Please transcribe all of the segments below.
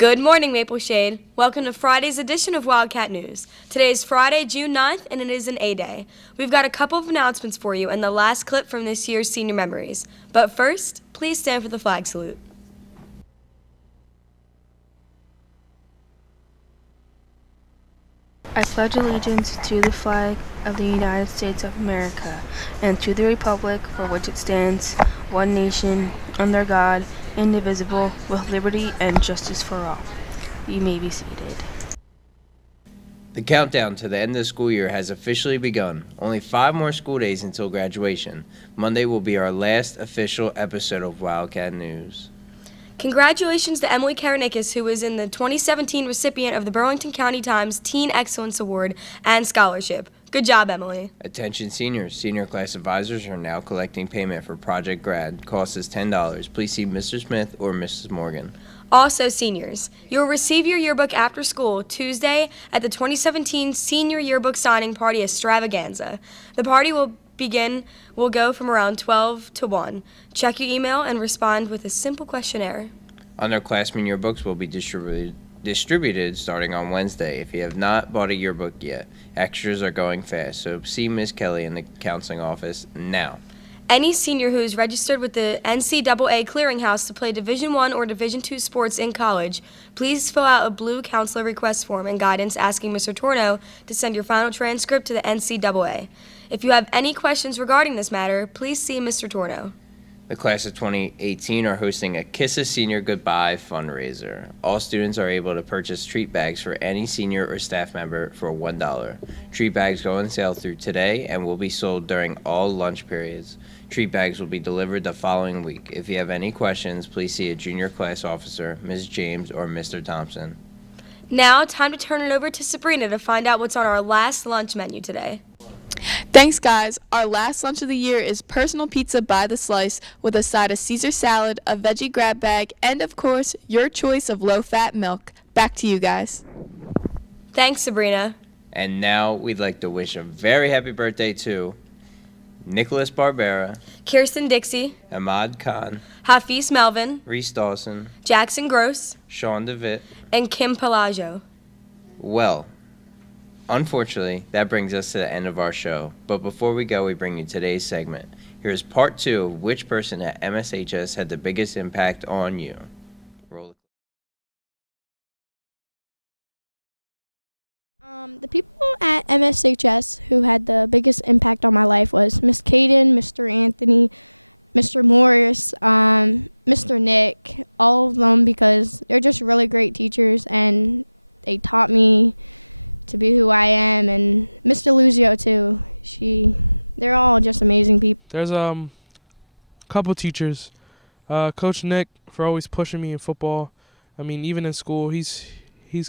Good morning, Maple Shade. Welcome to Friday's edition of Wildcat News. Today is Friday, June 9th, and it is an A-Day. We've got a couple of announcements for you and the last clip from this year's senior memories. But first, please stand for the flag salute. I pledge allegiance to the flag of the United States of America and to the republic for which it stands, one nation, under God, indivisible, with liberty and justice for all. You may be seated. The countdown to the end of the school year has officially begun. Only 5 more school days until graduation. Monday will be our last official episode of Wildcat News. Congratulations to Emily Karanikis, who was in the 2017 recipient of the Burlington County Times Teen Excellence Award and Scholarship. Good job, Emily. Attention seniors. Senior class advisors are now collecting payment for Project Grad. Cost is $10. Please see Mr. Smith or Mrs. Morgan. Also, seniors, you'll receive your yearbook after school Tuesday at the 2017 Senior Yearbook Signing Party Extravaganza. The party will go from around 12 to 1. Check your email and respond with a simple questionnaire. Underclassmen yearbooks will be distributed starting on Wednesday. If you have not bought a yearbook yet, extras are going fast, so see Ms. Kelly in the counseling office now. Any senior who is registered with the NCAA Clearinghouse to play Division I or Division II sports in college, please fill out a blue counselor request form and guidance asking Mr. Torno to send your final transcript to the NCAA. If you have any questions regarding this matter, please see Mr. Torno. The class of 2018 are hosting a Kiss a Senior Goodbye fundraiser. All students are able to purchase treat bags for any senior or staff member for $1. Treat bags go on sale through today and will be sold during all lunch periods. Treat bags will be delivered the following week. If you have any questions, please see a junior class officer, Ms. James, or Mr. Thompson. Now, time to turn it over to Sabrina to find out what's on our last lunch menu today. Thanks, guys. Our last lunch of the year is personal pizza by the slice with a side of Caesar salad, a veggie grab bag, and, of course, your choice of low-fat milk. Back to you guys. Thanks, Sabrina. And now we'd like to wish a very happy birthday to Nicholas Barbera, Kirsten Dixie, Ahmad Khan, Hafiz Melvin, Reese Dawson, Jackson Gross, Sean DeVitt, and Kim Pelaggio. Well, unfortunately, that brings us to the end of our show. But before we go, we bring you today's segment. Here's part 2 of which person at MSHS had the biggest impact on you. Roll. The people at MSHS who had the biggest impact on my life was Miss Caden, Mr. Anthony, Mr. Morris, Mr. Nick, all of them, because they're just really great teachers and they taught me to be who I am, and Mr. Luzio too. They're all just amazing people. There's a couple teachers. Coach Nick for always pushing me in football. I mean, even in school, he's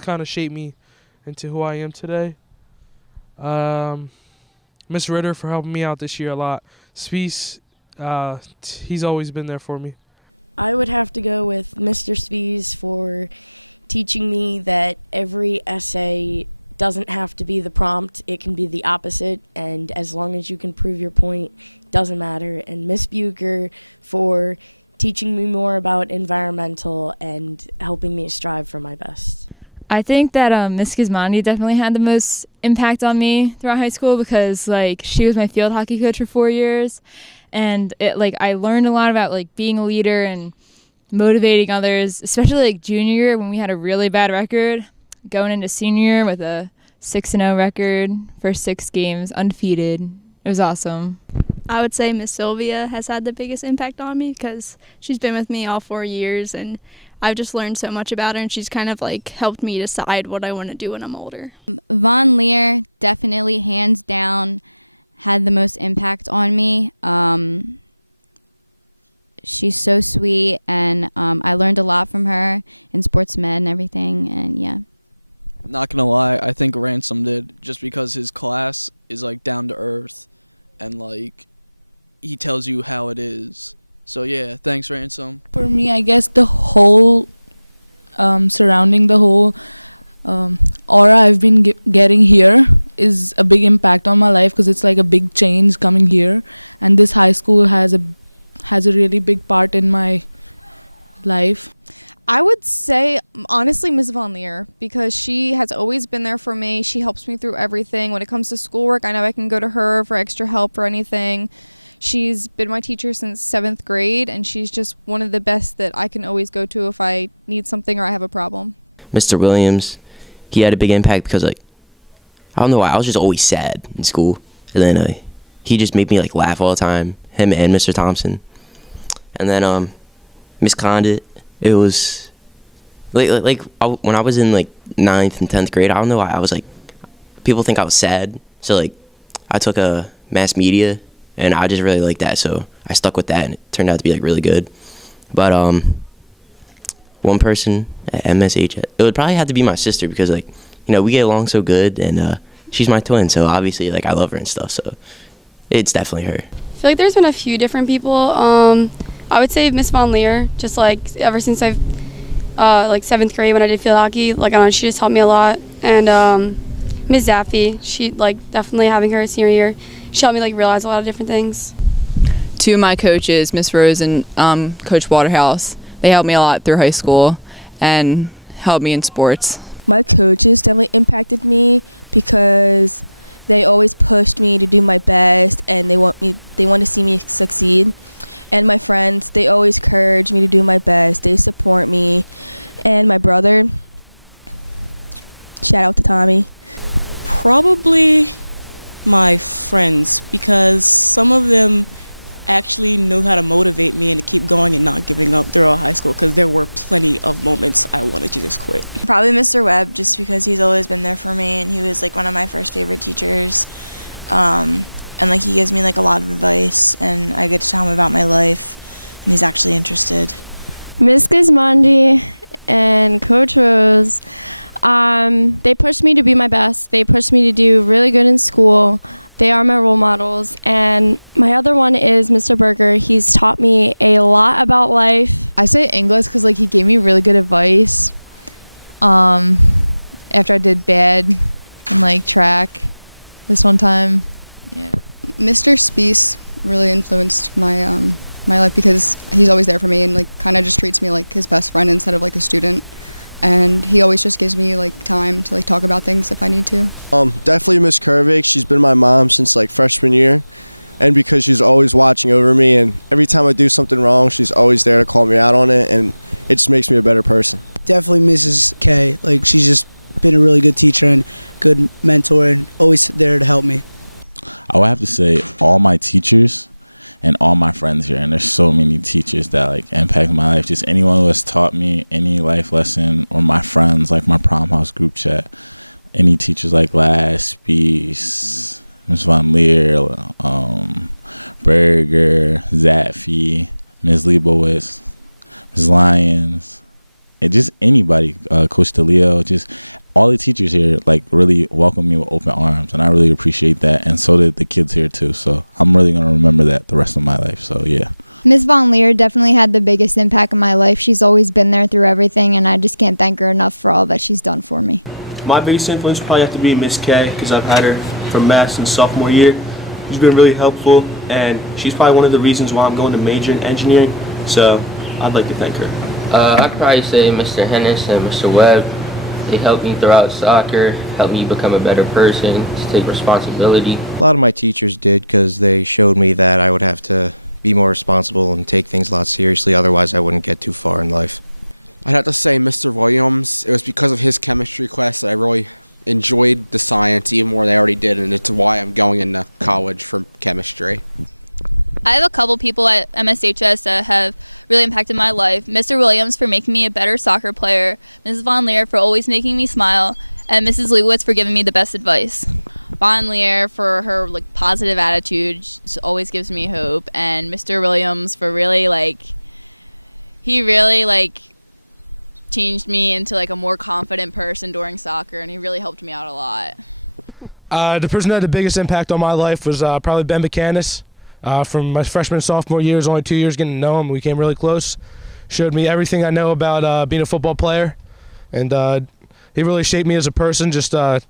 kind of shaped me into who I am today. Miss Ritter for helping me out this year a lot. Spees, he's always been there for me. I would have to go with Mr. Spees for teaching me that every essay doesn't have to be the prompt. It can be the opposite, and as long as you can prove your point, doesn't matter. And Miss Bucher for teaching me more about environmental and helping me strive for my best. I think that Miss Gizmondi definitely had the most impact on me throughout high school because, she was my field hockey coach for 4 years, and I learned a lot about, being a leader and motivating others, especially, junior year when we had a really bad record, going into senior year with a 6-0 record, first 6 games, undefeated. It was awesome. I would say Miss Sylvia has had the biggest impact on me because she's been with me all 4 years, and I've just learned so much about her, and she's kind of helped me decide what I want to do when I'm older. Von Lear definitely, hands down, had the most impact on me. She's so sweet, and I learned a lot from her in sports med and everything, and yeah. Not gonna lie, I think Ransom did, just because his class is down to earth, and he tells you how it is. So yeah, thanks Ransom. For me, I guess the whole surrounding the whole aura I've been getting here is a big impact on my life because it's a big change coming here, and this high school has a really big part in my life. I would say, honestly, Ms. Von Leer, because she has always been there for me. She helps me through everything. When it comes to schoolwork, I know I can go to her for extra help for anything. She's been my teacher since 7th grade, and she's just one of the best that I can always go to if I need something or I have a problem. Mr. Williams, he had a big impact because, like, I don't know why, I was just always sad in school. And then he just made me, like, laugh all the time, him and Mr. Thompson. And then Miss Condit, it was, when I was in, like, 9th and 10th grade, I don't know why, I was, like, people think I was sad. So, like, I took a mass media, and I just really liked that, so I stuck with that, and it turned out to be, like, really good. But, one person at MSH, it would probably have to be my sister because, like, you know, we get along so good, and she's my twin, so obviously, like, I love her and stuff, so it's definitely her. I feel like there's been a few different people. I would say Miss Von Leer, just, like, ever since I've, like, 7th grade when I did field hockey, like, I don't know, she just helped me a lot. And Ms. Zaffey, she, like, definitely having her senior year, she helped me, like, realize a lot of different things. Two of my coaches, Miss Rose and Coach Waterhouse, they helped me a lot through high school and helped me in sports. My coaches definitely impacted me because they always pushed me to do my best, and they want to see me succeed. And my friends, they always encourage me to do my best. They support me. And my brother, shout out to Tommy. Probably my friends, because some of them actually know how to motivate me and to keep going and not giving up throughout high school, because there were plenty of moments I wanted to just quit. Probably Mr. Webb, just because he's always been there for me, and he was like one of my first favorite teachers. And like he gives me like a lot of advice, and I get to tell him about my life, and he's actually interested. Miss Gismondi and Coach Rose, they pushed me to be my best. They pushed me to do really good in school. They are my role models. And my other one is Mr. Berger. He's taught me a lot about life. I say English because like he gave me really good advice after I did bad in like track this one time. Yeah. Mr. Spees really influenced my my life because he's always there for me and like kind of just treats me like his best friend instead of like a student. And he always just gives me like time to like talk about things if I need to. Definitely Miss Kervik. She's been my mom since like freshman year, and because she's always watching over me, and every time I do something wrong, she's always there to call me out on it, and it just makes me a better person. Definitely Mrs. K. Like she's just been a really good teacher and good mentor, and always there to help me. I would have to say all my teachers and all my friends here, and there's so many teachers that like impact my life. Just anyone who has taught me any life lesson, or my friends, like my prom house group chat, any teachers like Lass, Spees, Ms. Von Leer, Berger, Zaffey, Ms. Leibowitz, Ms. Lyons, and just anybody, Coach DeLeo, just all the teachers here like really welcome me with open arms, and I really appreciate that, and so did the kids here too. So I'm really going to remember that the rest of my life. So yeah. Ms. Von Leer definitely had the biggest impact in my life. She's always been there through everything, and I just can't thank her enough for all that she's done for me. My biggest influence would probably have to be Miss K, because I've had her from math since sophomore year. She's been really helpful, and she's probably one of the reasons why I'm going to major in engineering, so I'd like to thank her. I'd probably say Mr. Hennis and Mr. Webb. They helped me throughout soccer, helped me become a better person, to take responsibility. A lot of my teachers did, because they showed me that I would have to be more responsible and take things a lot seriously, otherwise I wouldn't get too far in life. I'd have to say Mr. Williams. It was because of his chemistry class that I really enjoyed the science even more than I already did, and it's why I'm going into college for chemistry. I have a couple people at MSHS that have really impacted my life. Mr. Williams for making me a better soccer player, Mrs. Von Leer for always making me smile, and Mrs. Leibowitz for giving me the best advice. Von Leer for her like positive attitude, she always gives me hope, and Mr. Williams for really he really changed me into like a more confident person during soccer, and he really helped me out a lot. The person that had the biggest impact on my life was probably Ben McCandis. From my freshman and sophomore years, only 2 years getting to know him, we came really close. Showed me everything I know about being a football player, and he really shaped me as a person, just kind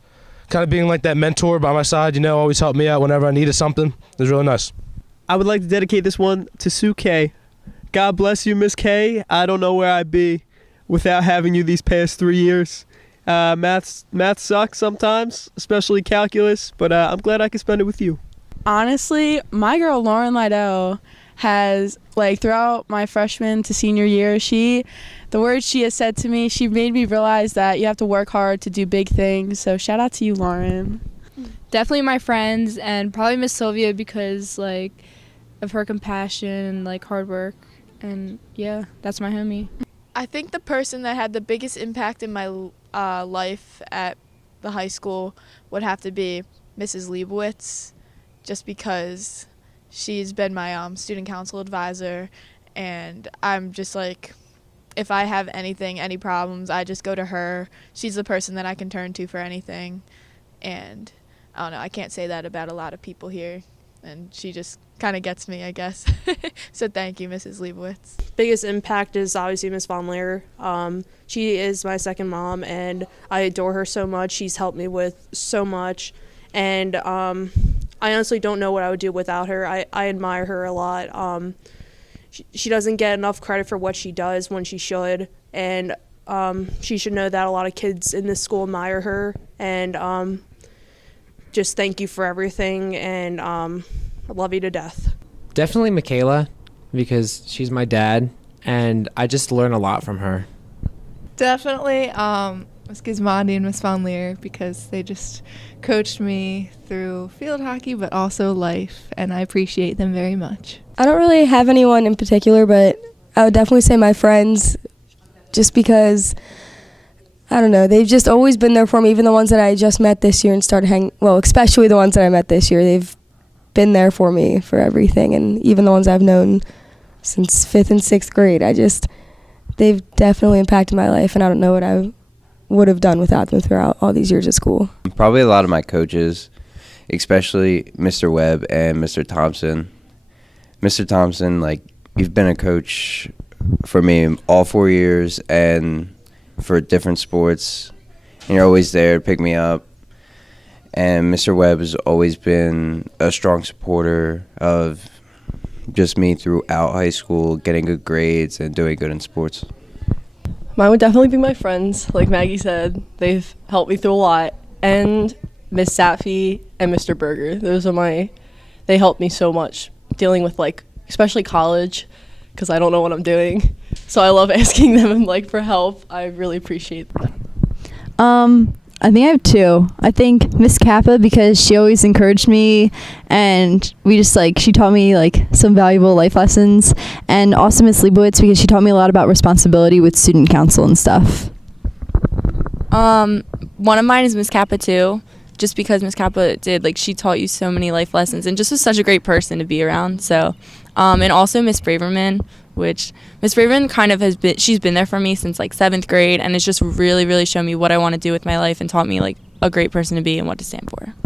of being like that mentor by my side, always helped me out whenever I needed something. It was really nice. I would like to dedicate this one to Sue K. God bless you, Miss K. I don't know where I'd be without having you these past 3 years. Math sucks sometimes, especially calculus, but I'm glad I could spend it with you. Honestly, my girl Lauren Liddell has, like, throughout my freshman to senior year, the words she has said to me, she made me realize that you have to work hard to do big things. So shout out to you, Lauren. Definitely my friends, and probably Miss Sylvia, because like of her compassion and like hard work, and yeah, that's my homie. I think the person that had the biggest impact in my life at the high school would have to be Mrs. Leibowitz, just because she's been my student council advisor, and I'm just like, if I have any problems, I just go to her. She's the person that I can turn to for anything, and I don't know, I can't say that about a lot of people here, and she just kind of gets me, I guess. So thank you, Mrs. Leibowitz. Biggest impact is obviously Miss Von Leer. She is my second mom, and I adore her so much. She's helped me with so much, and I honestly don't know what I would do without her. I admire her a lot. She doesn't get enough credit for what she does when she should, and she should know that a lot of kids in this school admire her, and just thank you for everything, and I love you to death. Definitely Michaela, because she's my dad, and I just learn a lot from her. Definitely Miss Gizmondi and Miss Von Leer, because they just coached me through field hockey, but also life, and I appreciate them very much. I don't really have anyone in particular, but I would definitely say my friends, just because, I don't know, they've just always been there for me, even the ones that I just met this year and started hanging, well, especially the ones that I met this year, they've been there for me for everything, and even the ones I've known since 5th and 6th grade, they've definitely impacted my life, and I don't know what I would have done without them throughout all these years of school. Probably a lot of my coaches, especially Mr. Webb and Mr. Thompson. Mr. Thompson, like, you've been a coach for me all 4 years and for different sports, and you're always there to pick me up. And Mr. Webb has always been a strong supporter of just me throughout high school, getting good grades and doing good in sports. Mine would definitely be my friends. Like Maggie said, they've helped me through a lot. And Miss Safi and Mr. Berger. They helped me so much dealing with, like, especially college, because I don't know what I'm doing. So I love asking them, like, for help. I really appreciate that. I think I have two. I think Miss Kappa, because she always encouraged me, and she taught me like some valuable life lessons, and also Miss Leibowitz, because she taught me a lot about responsibility with student council and stuff. One of mine is Miss Kappa too, just because Miss Kappa she taught you so many life lessons and just was such a great person to be around. So, and also Miss Braverman, which Miss Braverman she's been there for me since like 7th grade, and it's just really, really shown me what I want to do with my life and taught me like a great person to be and what to stand for.